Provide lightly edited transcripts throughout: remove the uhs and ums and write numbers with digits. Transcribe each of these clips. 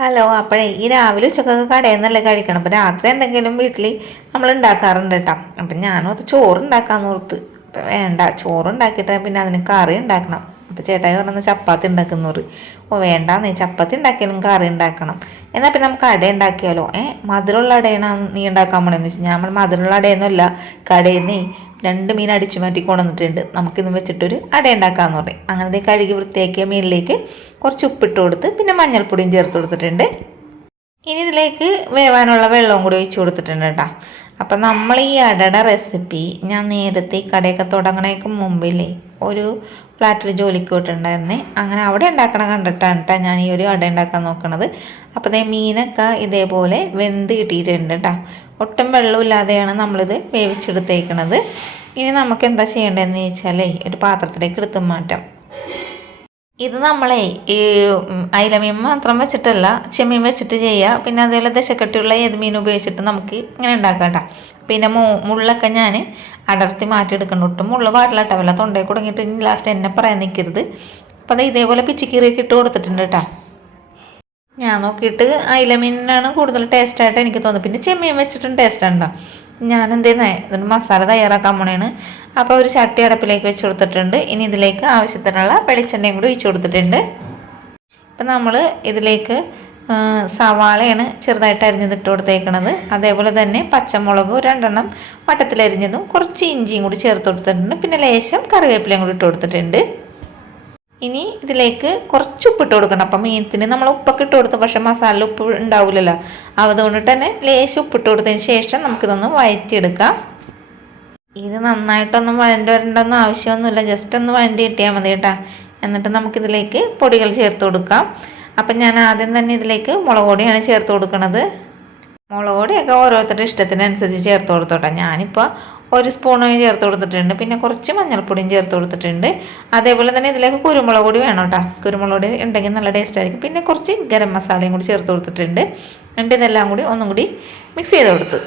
Hello. അപ്പോഴേ ഈ രാവിലെ ഉച്ചക്കൊക്കെ കടയിൽ നിന്നല്ലേ കഴിക്കണം. അപ്പോൾ രാത്രി എന്തെങ്കിലും വീട്ടിൽ നമ്മൾ ഉണ്ടാക്കാറുണ്ട് കേട്ടോ. അപ്പം ഞാനും അത് ചോറ് ഉണ്ടാക്കാമെന്ന് ഓർത്ത്. അപ്പം വേണ്ട, ചോറ് ഉണ്ടാക്കിയിട്ട് പിന്നെ അതിന് കറി ഉണ്ടാക്കണം. അപ്പോൾ ചേട്ടായി പറഞ്ഞത് ചപ്പാത്തി ഉണ്ടാക്കുന്നവർ. വേണ്ടാന്നേ, ചപ്പാത്തി ഉണ്ടാക്കിയാലും കറി ഉണ്ടാക്കണം. എന്നാൽ പിന്നെ നമുക്ക് അട ഉണ്ടാക്കിയാലോ? മധുരമുള്ള അടയാണ് നീ ഉണ്ടാക്കാൻ പോണെന്ന് വെച്ചാൽ നമ്മൾ മധുരമുള്ള അടയൊന്നുമല്ല, കടയിൽ നിന്ന് 2 മീൻ അടിച്ചു മാറ്റി കൊണ്ടുവന്നിട്ടുണ്ട്. നമുക്കിന്ന് വെച്ചിട്ടൊരു അട ഉണ്ടാക്കാമെന്ന് പറയും. അങ്ങനത്തെ കഴുകി വൃത്തിയാക്കിയ മീനിലേക്ക് കുറച്ച് ഉപ്പിട്ട് കൊടുത്ത് പിന്നെ മഞ്ഞൾപ്പൊടിയും ചേർത്ത് കൊടുത്തിട്ടുണ്ട്. ഇനി ഇതിലേക്ക് വേവാനുള്ള വെള്ളവും കൂടി ഒഴിച്ച് കൊടുത്തിട്ടുണ്ട് കേട്ടോ. അപ്പം നമ്മൾ ഈ അടയുടെ റെസിപ്പി ഞാൻ നേരത്തെ കടയൊക്കെ തുടങ്ങണേക്ക് മുമ്പില്ലേ ഒരു ഫ്ലാറ്റിൽ ജോലിക്ക് പോയിട്ടുണ്ടായിരുന്നേ. അങ്ങനെ അവിടെ ഉണ്ടാക്കണ കണ്ടിട്ടാണ് കേട്ടോ ഞാൻ ഈ ഒരു അട ഉണ്ടാക്കാൻ നോക്കണത്. അപ്പോൾ മീനൊക്കെ ഇതേപോലെ വെന്ത് കിട്ടിയിട്ടുണ്ട് കേട്ടോ. ഒട്ടും വെള്ളമില്ലാതെയാണ് നമ്മളിത് വേവിച്ചെടുത്തേക്കണത്. ഇനി നമുക്ക് എന്താ ചെയ്യേണ്ടതെന്ന് ചോദിച്ചാലേ ഒരു പാത്രത്തിലേക്ക് എടുത്ത് മാറ്റാം. ഇത് നമ്മളെ ഈ അയിലമീൻ മാത്രം വെച്ചിട്ടല്ല, ചെമ്മീൻ വെച്ചിട്ട് ചെയ്യുക. പിന്നെ അതേപോലെ ദശക്കട്ടിയുള്ള ഏത് മീൻ ഉപയോഗിച്ചിട്ട് നമുക്ക് ഇങ്ങനെ ഉണ്ടാക്കാം കേട്ടോ. പിന്നെ മുള്ളൊക്കെ ഞാൻ അടർത്തി മാറ്റിയെടുക്കണം. ഒട്ടും മുള്ള പാടില്ല വല്ല തൊണ്ടയിൽ കുടുങ്ങിയിട്ട് ഇനി ലാസ്റ്റ് എന്നെ പറയാൻ നിൽക്കരുത്. അപ്പോൾ അത് ഇതേപോലെ പിച്ചിക്കീറിയൊക്കെ ഇട്ട് കൊടുത്തിട്ടുണ്ട് കേട്ടോ. ഞാൻ നോക്കിയിട്ട് അയിലമീനാണ് കൂടുതൽ ടേസ്റ്റായിട്ട് എനിക്ക് തോന്നുന്നത്. പിന്നെ ചെമ്മീൻ വെച്ചിട്ടും ടേസ്റ്റ് ഉണ്ടോ. ഞാൻ എന്തെയ്യുന്നേ ഇതിന് മസാല തയ്യാറാക്കാൻ പോണേണ്. അപ്പോൾ ഒരു ചട്ടി അടപ്പിലേക്ക് വെച്ച് കൊടുത്തിട്ടുണ്ട്. ഇനി ഇതിലേക്ക് ആവശ്യത്തിനുള്ള വെളിച്ചെണ്ണയും കൂടി ഒഴിച്ച് കൊടുത്തിട്ടുണ്ട്. ഇപ്പം നമ്മൾ ഇതിലേക്ക് സവാളയാണ് ചെറുതായിട്ട് അരിഞ്ഞതിട്ട് കൊടുത്തേക്കണത്. അതേപോലെ തന്നെ പച്ചമുളക് 2 വട്ടത്തിലരിഞ്ഞതും കുറച്ച് ഇഞ്ചിയും കൂടി ചേർത്ത് കൊടുത്തിട്ടുണ്ട്. പിന്നെ ലേശം കറിവേപ്പിലയും കൂടി ഇട്ട് കൊടുത്തിട്ടുണ്ട്. ഇനി ഇതിലേക്ക് കുറച്ച് ഉപ്പിട്ട് കൊടുക്കണം. അപ്പം മീനത്തിന് നമ്മൾ ഉപ്പൊക്കെ ഇട്ട് കൊടുത്തു, പക്ഷേ മസാല ഉപ്പ് ഉണ്ടാവില്ലല്ലോ. അതുകൊണ്ടിട്ട് തന്നെ ലേശം ഉപ്പിട്ട് കൊടുത്തതിന് ശേഷം നമുക്കിതൊന്ന് വഴറ്റിയെടുക്കാം. ഇത് നന്നായിട്ടൊന്നും വരണ്ടൊന്നും ആവശ്യമൊന്നുമില്ല, ജസ്റ്റ് ഒന്ന് വഴറ്റി കിട്ടിയാൽ മതി കേട്ടോ. എന്നിട്ട് നമുക്കിതിലേക്ക് പൊടികൾ ചേർത്ത് കൊടുക്കാം. അപ്പം ഞാൻ ആദ്യം തന്നെ ഇതിലേക്ക് മുളക് പൊടിയാണ് ചേർത്ത് കൊടുക്കുന്നത്. മുളക് പൊടിയൊക്കെ ഓരോരുത്തരുടെ ഇഷ്ടത്തിനനുസരിച്ച് ചേർത്ത് കൊടുത്തോട്ടെ. ഞാനിപ്പോൾ 1 സ്പൂൺ ചേർത്ത് കൊടുത്തിട്ടുണ്ട്. പിന്നെ കുറച്ച് മഞ്ഞൾപ്പൊടിയും ചേർത്ത് കൊടുത്തിട്ടുണ്ട്. അതേപോലെ തന്നെ ഇതിലേക്ക് കുരുമുളക് പൊടി വേണം കേട്ടോ. കുരുമുളക് പൊടി ഉണ്ടെങ്കിൽ നല്ല ടേസ്റ്റ് ആയിരിക്കും. പിന്നെ കുറച്ച് ഗരം മസാലയും കൂടി ചേർത്ത് കൊടുത്തിട്ടുണ്ട്. എന്നിട്ട് ഇതെല്ലാം കൂടി ഒന്നും കൂടി മിക്സ് ചെയ്ത് കൊടുത്ത്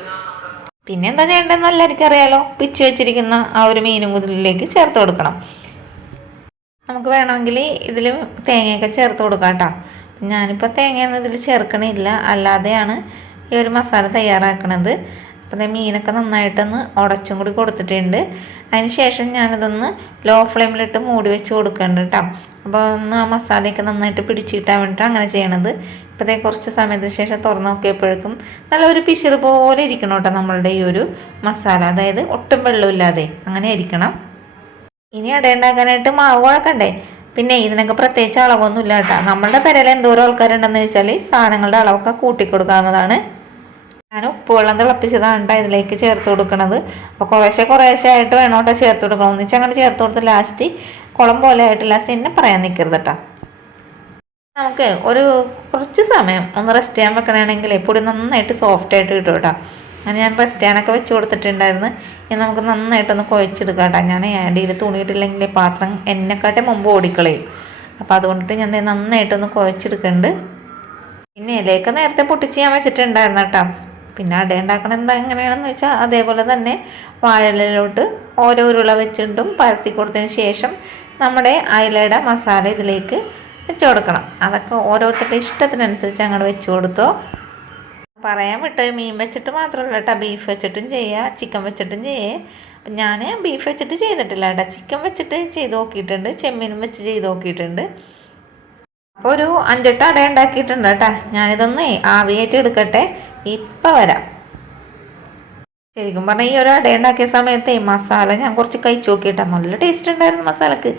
പിന്നെ എന്താ ചെയ്യേണ്ടതെന്ന് എല്ലാവർക്കും അറിയാലോ. പിച്ച് വെച്ചിരിക്കുന്ന ആ ഒരു മീനും ഇതിലേക്ക് ചേർത്ത് കൊടുക്കണം. നമുക്ക് വേണമെങ്കിൽ ഇതിൽ തേങ്ങയൊക്കെ ചേർത്ത് കൊടുക്കാം കേട്ടോ. ഞാനിപ്പോൾ തേങ്ങയൊന്നും ഇതിൽ ചേർക്കണില്ല, അല്ലാതെയാണ് ഈ ഒരു മസാല തയ്യാറാക്കണത്. അപ്പോൾ മീനൊക്കെ നന്നായിട്ടൊന്ന് ഉടച്ചും കൂടി കൊടുത്തിട്ടുണ്ട്. അതിന് ശേഷം ഞാനിതൊന്ന് ലോ ഫ്ലെയിമിലിട്ട് മൂടി വെച്ച് കൊടുക്കുന്നുണ്ട് കേട്ടോ. അപ്പോൾ ഒന്ന് ആ മസാലയൊക്കെ നന്നായിട്ട് പിടിച്ച് കിട്ടാൻ വേണ്ടിയിട്ട് അങ്ങനെ ചെയ്യണത്. ഇപ്പോഴത്തെ കുറച്ച് സമയത്തിന് ശേഷം തുറന്ന് നോക്കിയപ്പോഴേക്കും നല്ലൊരു പിശറ് പോലെ ഇരിക്കണം കേട്ടോ നമ്മളുടെ ഈ ഒരു മസാല. അതായത് ഒട്ടും വെള്ളമില്ലാതെ അങ്ങനെ ഇരിക്കണം. ഇനി അട ഉണ്ടാക്കാനായിട്ട് മാവ് കുഴക്കണ്ടേ. പിന്നെ ഇതിനൊക്കെ പ്രത്യേകിച്ച് അളവൊന്നുമില്ല കേട്ടോ. നമ്മളുടെ പെരയിൽ എന്തോരം ആൾക്കാരുണ്ടെന്ന് വെച്ചാൽ സാധനങ്ങളുടെ അളവൊക്കെ കൂട്ടിക്കൊടുക്കാവുന്നതാണ്. ഞാൻ ഉപ്പുവെള്ളം തിളപ്പിച്ചതാണ് കേട്ടോ ഇതിലേക്ക് ചേർത്ത് കൊടുക്കണത്. അപ്പോൾ കുറേശ്ശെ ആയിട്ട് വേണം കേട്ടോ ചേർത്ത് കൊടുക്കണം. ഒന്നിച്ച് അങ്ങനെ ചേർത്ത് കൊടുത്ത് ലാസ്റ്റ് കുളം പോലെ ആയിട്ട് ലാസ്റ്റ് എന്നെ പറയാൻ നിൽക്കരുത് കേട്ടോ. നമുക്ക് കുറച്ച് സമയം ഒന്ന് റെസ്റ്റ് ചെയ്യാൻ വെക്കണമെങ്കിൽ പൊടി നന്നായിട്ട് സോഫ്റ്റ് ആയിട്ട് കിട്ടും കേട്ടോ. അങ്ങനെ ഞാൻ റെസ്റ്റ് ചെയ്യാനൊക്കെ വെച്ച് കൊടുത്തിട്ടുണ്ടായിരുന്നു. ഇനി നമുക്ക് നന്നായിട്ടൊന്ന് കുഴച്ചെടുക്കാം കേട്ടോ. ഞാൻ അടിയിൽ തുണിയിട്ടില്ലെങ്കിൽ പാത്രം എന്നെക്കാട്ടെ മുമ്പ് ഓടിക്കളയും. അപ്പോൾ അതുകൊണ്ടിട്ട് ഞാൻ നന്നായിട്ടൊന്ന് കുഴച്ചെടുക്കുന്നുണ്ട്. പിന്നെ ഇലയൊക്കെ നേരത്തെ പൊട്ടിച്ച് ഞാൻ വെച്ചിട്ടുണ്ടായിരുന്നു കേട്ടോ. പിന്നെ അട ഉണ്ടാക്കണം എങ്ങനെയാണെന്ന് വെച്ചാൽ അതേപോലെ തന്നെ വാഴയിലോട്ട് ഓരോ ഉരുള വെച്ചിട്ടും പരത്തി കൊടുത്തതിന് ശേഷം നമ്മുടെ അയിലയുടെ മസാല ഇതിലേക്ക് വെച്ച് കൊടുക്കണം. അതൊക്കെ ഓരോരുത്തരുടെ ഇഷ്ടത്തിനനുസരിച്ച് അങ്ങോട്ട് വെച്ച് കൊടുത്തോ. പറയാൻ വിട്ടോ, മീൻ വെച്ചിട്ട് മാത്രമല്ല കേട്ടോ, ബീഫ് വെച്ചിട്ടും ചെയ്യുക, ചിക്കൻ വെച്ചിട്ടും ചെയ്യേ. അപ്പം ഞാൻ ബീഫ് വെച്ചിട്ട് ചെയ്തിട്ടില്ല കേട്ടോ. ചിക്കൻ വെച്ചിട്ട് ചെയ്ത് നോക്കിയിട്ടുണ്ട്, ചെമ്മീനും വെച്ച് ചെയ്ത് നോക്കിയിട്ടുണ്ട്. അപ്പോൾ ഒരു 5-8 അട ഉണ്ടാക്കിയിട്ടുണ്ട് കേട്ടോ. ഞാനിതൊന്ന് ആവിയായിട്ട് എടുക്കട്ടെ, ഇപ്പം വരാം. ശരിക്കും പറഞ്ഞാൽ ഈ ഒരു അട ഉണ്ടാക്കിയ സമയത്ത് മസാല ഞാൻ കുറച്ച് കഴിച്ചു നോക്കിയിട്ടാ. നല്ല ടേസ്റ്റ് ഉണ്ടായിരുന്നു മസാലക്ക്.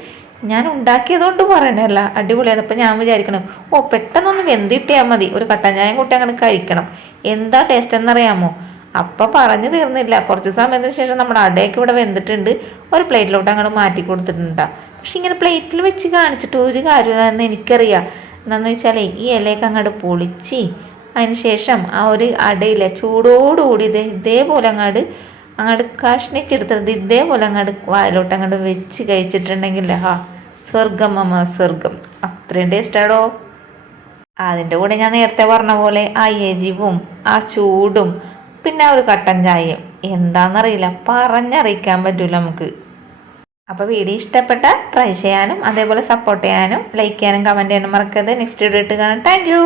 ഞാൻ ഉണ്ടാക്കിയതുകൊണ്ട് പറയണല്ല, അടിപൊളിയാണ്. അപ്പം ഞാൻ വിചാരിക്കണം പെട്ടെന്നൊന്ന് വെന്തിട്ടിയാൽ മതി, ഒരു കട്ടൻ ചായം കൂട്ടി അങ്ങനെ കഴിക്കണം. എന്താ ടേസ്റ്റ് എന്നറിയാമോ? അപ്പം പറഞ്ഞു തീർന്നില്ല. കുറച്ച് സമയത്തിന് ശേഷം നമ്മുടെ അടയൊക്കെ ഇവിടെ വെന്തിട്ടുണ്ട്. ഒരു പ്ലേറ്റിലോട്ട് അങ്ങോട്ട് മാറ്റി കൊടുത്തിട്ടുണ്ട്. പക്ഷെ ഇങ്ങനെ പ്ലേറ്റിൽ വെച്ച് കാണിച്ചിട്ട് ഒരു കാര്യമെന്ന് എനിക്കറിയാം. എന്താണെന്ന് വെച്ചാൽ ഈ ഇലയൊക്കെ അങ്ങോട്ട് പൊളിച്ച് അതിന് ശേഷം ആ ഒരു അടയില്ല ചൂടോടുകൂടി ഇതേപോലെ അങ്ങോട്ട് കഷ്ണിച്ചെടുത്തത് ഇതേപോലെ അങ്ങോട്ട് വായിലോട്ട് അങ്ങോട്ട് വെച്ച് കഴിച്ചിട്ടുണ്ടെങ്കിൽ സ്വർഗം അമ്മ സ്വർഗം. അത്രയും ടേസ്റ്റാടോ. അതിൻ്റെ കൂടെ ഞാൻ നേരത്തെ പറഞ്ഞ പോലെ ആ എരിവും ആ ചൂടും പിന്നെ ആ ഒരു കട്ടൻ ചായയും എന്താണെന്നറിയില്ല, പറഞ്ഞറിയിക്കാൻ പറ്റൂല നമുക്ക്. അപ്പോൾ വീഡിയോ ഇഷ്ടപ്പെട്ട ട്രൈ ചെയ്യാനും അതേപോലെ സപ്പോർട്ട് ചെയ്യാനും ലൈക്ക് ചെയ്യാനും കമൻറ്റ് ചെയ്യാനും മറക്കരുത്. നെക്സ്റ്റ് വീഡിയോ ഇട്ട് കാണാം. Thank you.